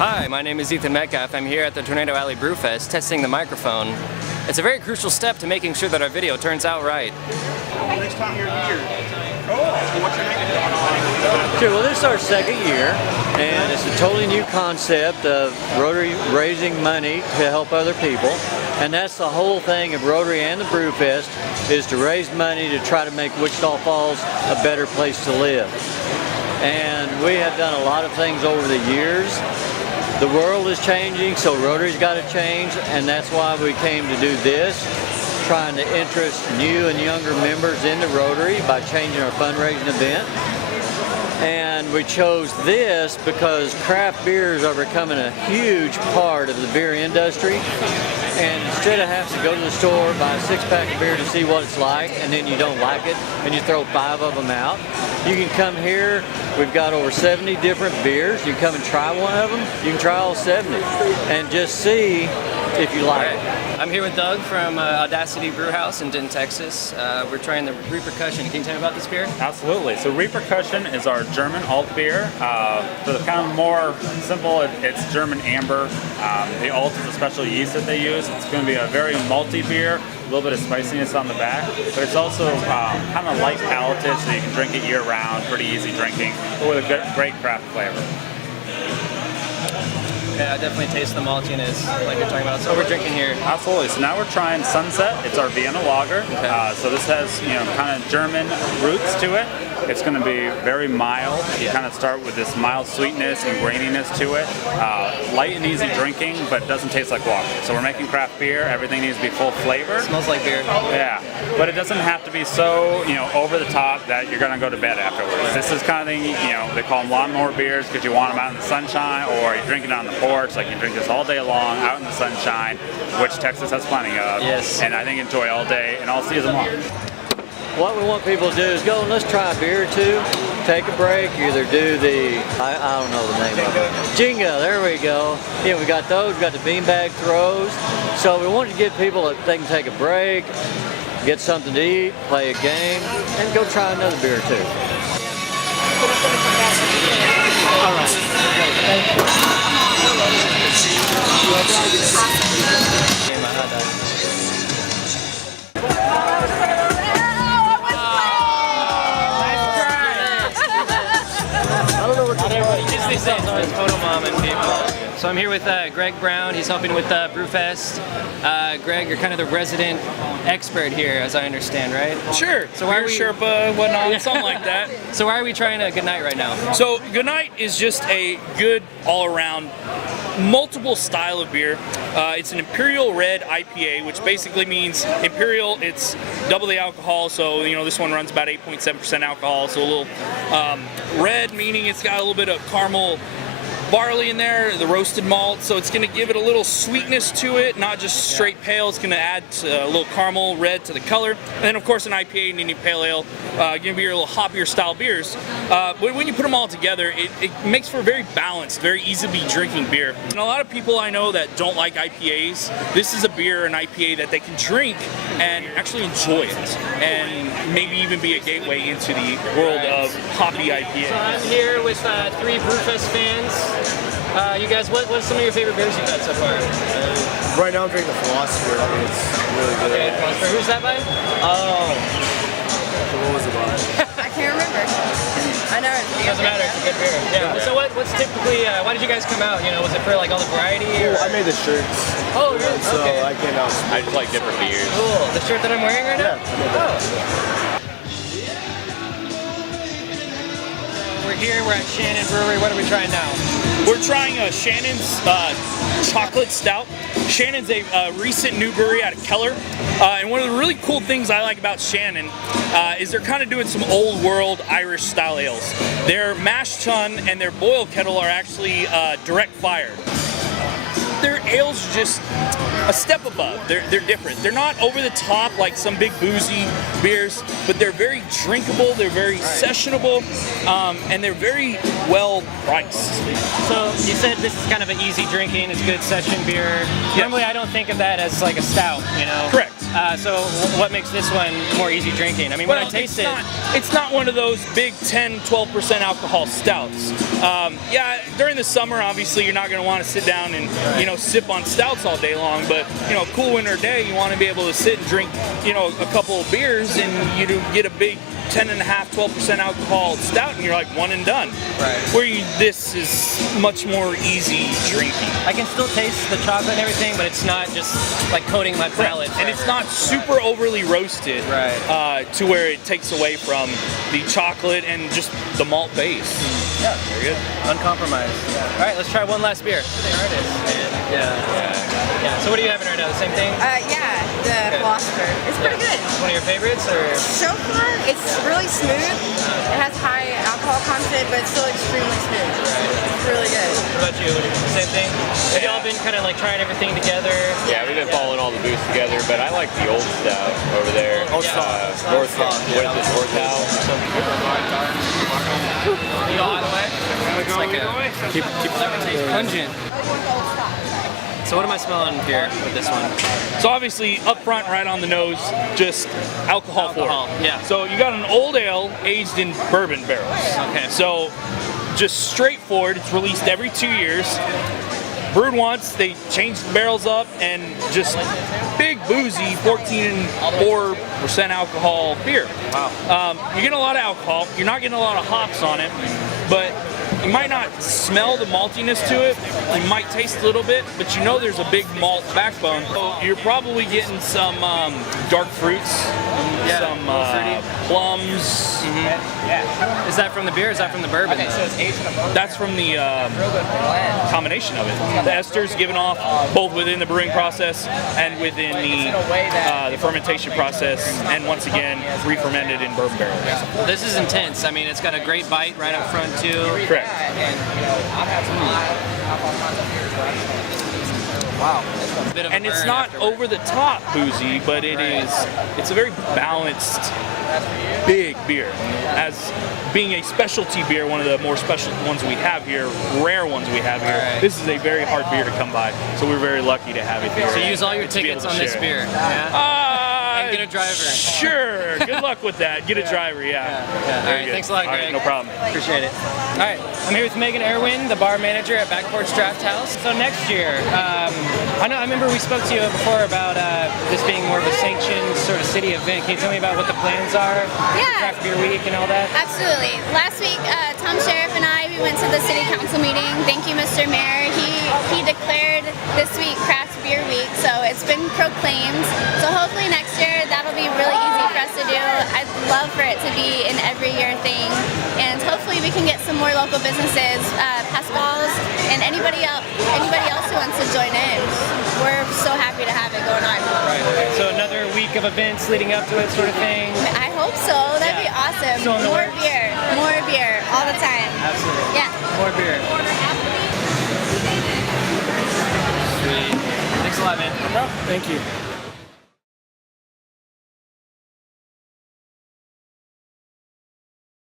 Hi, my name is Ethan Metcalf. I'm here at the Tornado Alley Brew Fest testing the microphone. It's a very crucial step to making sure that our video turns out right. Next time you're here. What's your name? Sure, well, this is our second year, and it's a totally new concept of Rotary raising money to help other people. And that's the whole thing of Rotary and the Brew Fest, is to raise money to try to make Wichita Falls a better place to live. And we have done a lot of things over the years. The world is changing, so Rotary's got to change, and that's why we came to do this, trying to interest new and younger members into Rotary by changing our fundraising event. And we chose this because craft beers are becoming a huge part of the beer industry. And instead of having to go to the store, buy a six-pack of beer to see what it's like, and then you don't like it, and you throw 5 of them out, you can come here. We've got over 70 different beers. You can come and try one of them. You can try all 70 and just see if you like it. I'm here with Doug from Audacity Brew House in Denton, Texas. We're trying the Repercussion. Can you tell me about this beer? Absolutely. So Repercussion is our German alt beer. For the kind of more simple, it's German amber. The alt is a special yeast that they use. It's going to be a very malty beer, a little bit of spiciness on the back, but it's also kind of light palated, so you can drink it year round, pretty easy drinking, but with a great craft flavor. Yeah, I definitely taste the maltiness, like you're talking about. So we're drinking here. Absolutely. So now we're trying Sunset. It's our Vienna lager. Okay. So this has, kind of German roots to it. It's going to be very mild. You kind of start with this mild sweetness and graininess to it. Light and easy drinking, but doesn't taste like water. So we're making craft beer. Everything needs to be full flavor. It smells like beer. Yeah, but it doesn't have to be so, over the top that you're going to go to bed afterwards. This is kind of thing, they call them lawnmower beers because you want them out in the sunshine, or you drink it on the porch. Like you drink this all day long out in the sunshine, which Texas has plenty of. Yes. And I think enjoy all day and all season long. What we want people to do is go and let's try a beer or two, take a break, either do the, I don't know the name of it. Jenga, there we go. Yeah, we got those, we got the beanbag throws. So we wanted to give people that they can take a break, get something to eat, play a game, and go try another beer or two. All right. Thank you. So I'm here with Greg Brown. He's helping with Brew Fest. Greg, you're kind of the resident expert here, as I understand, right? Sure. So why are we Sherpa, whatnot, something like that. So why are we trying a Good Night right now? So Good Night is just a good all-around, multiple style of beer. It's an Imperial Red IPA, which basically means Imperial. It's double the alcohol, so this one runs about 8.7% alcohol. So a little red, meaning it's got a little bit of caramel barley in there, the roasted malt, so it's going to give it a little sweetness to it, not just straight pale. It's going to add a little caramel red to the color, and then of course an IPA and Indian Pale Ale, going to be your little hoppier style beers. But when you put them all together, it makes for a very balanced, very easy to be drinking beer. And a lot of people I know that don't like IPAs, this is a beer, an IPA that they can drink and actually enjoy it, and maybe even be a gateway into the world of hoppy IPAs. So I'm here with 3 Brew Fest fans. You guys, what are some of your favorite beers you've had so far? Right now I'm drinking the Philosopher. I think it's really good. Okay, Philosopher. Who's that by? Oh. What was it by? I can't remember. I know. It doesn't matter, it's a good beer. Yeah. So what's typically, why did you guys come out? Was it for like all the variety? Or? I made the shirts. Oh, really? So Okay. I came out. I just like different beers. Cool. The shirt that I'm wearing right now? Yeah, I made that. Oh. We're here, we're at Shannon Brewery. What are we trying now? We're trying Shannon's chocolate stout. Shannon's a recent new brewery out of Keller, and one of the really cool things I like about Shannon is they're kind of doing some old world Irish style ales. Their mash tun and their boil kettle are actually direct fired. Their ales are just a step above. They're different. They're not over the top like some big boozy beers, but they're very drinkable, they're very sessionable, and they're very well priced. So you said this is kind of an easy drinking, it's good session beer. Yes. Normally I don't think of that as like a stout, Correct. So what makes this one more easy drinking? I mean, when I taste it, it's not one of those big 10-12% alcohol stouts. Yeah, during the summer, obviously, you're not going to want to sit down and sip on stouts all day long. But a cool winter day, you want to be able to sit and drink a couple of beers, and you get a big 10.5-12% alcohol stout, and you're like one and done. Right. This is much more easy drinking. I can still taste the chocolate and everything, but it's not just like coating my palate. And it's not super overly roasted, to where it takes away from the chocolate and just the malt base. Yeah, very good. Uncompromised. Yeah. All right, let's try one last beer. Yeah. So what are you having right now? The same thing? Yeah, the philosopher. It's pretty good. One of your favorites, or? So far, it's really smooth. It has high alcohol content, but it's still extremely smooth. It's really good. What about you? Same thing? Have y'all been kind of like trying everything together? Yeah, we've been following all the booths together, but I like the old stout over there. Old stout. North, what is this, North Howe? You go all the way? It's like a keep pungent. So what am I smelling here with this one? So obviously, up front, right on the nose, just alcohol forward. Yeah. So you got an old ale aged in bourbon barrels. Okay. So just straightforward. It's released every 2 years. Brewed once, they changed the barrels up, and just big boozy 14.4% alcohol beer. Wow. You're getting a lot of alcohol. You're not getting a lot of hops on it, but you might not smell the maltiness to it. You might taste a little bit, but there's a big malt backbone. So you're probably getting some dark fruits, some plums. Mm-hmm. Is that from the beer or is that from the bourbon? That's from the combination of it. The esters given off both within the brewing process and within the fermentation process, and once again, re-fermented in bourbon barrels. This is intense. I mean, it's got a great bite right up front too. Correct. Wow. And it's not over the top boozy, but it's a very balanced, big beer. As being a specialty beer, one of the more special ones we have here, rare ones we have here, this is a very hard beer to come by. So we're very lucky to have it here. So use all your tickets on this beer. And get a driver. Sure. Good luck with that. Get a driver, yeah. All right, thanks a lot, Greg. All right, no problem. Appreciate it. All right, I'm here with Megan Erwin, the bar manager at Back Porch Draft House. So next year, I remember we spoke to you before about this being more of a sanctioned sort of city event. Can you tell me about what the plans are? Yeah. Craft Beer Week and all that? Absolutely. Last week, Tom Sheriff and we went to the city council meeting. Thank you, Mr. Mayor. He declared this week Craft Beer Week, so it's been proclaimed. So hopefully next year that'll be really easy for us to do. I'd love for it to be an every year thing, and hopefully we can get some more local businesses, Pascal's, and anybody else who wants to join in. We're so happy to have it going on. Right. So another week of events leading up to it, sort of thing. I hope so. That'd be awesome. More beer, all the time. Absolutely. Yeah. More beer. Sweet. Thanks a lot, man. Thank you.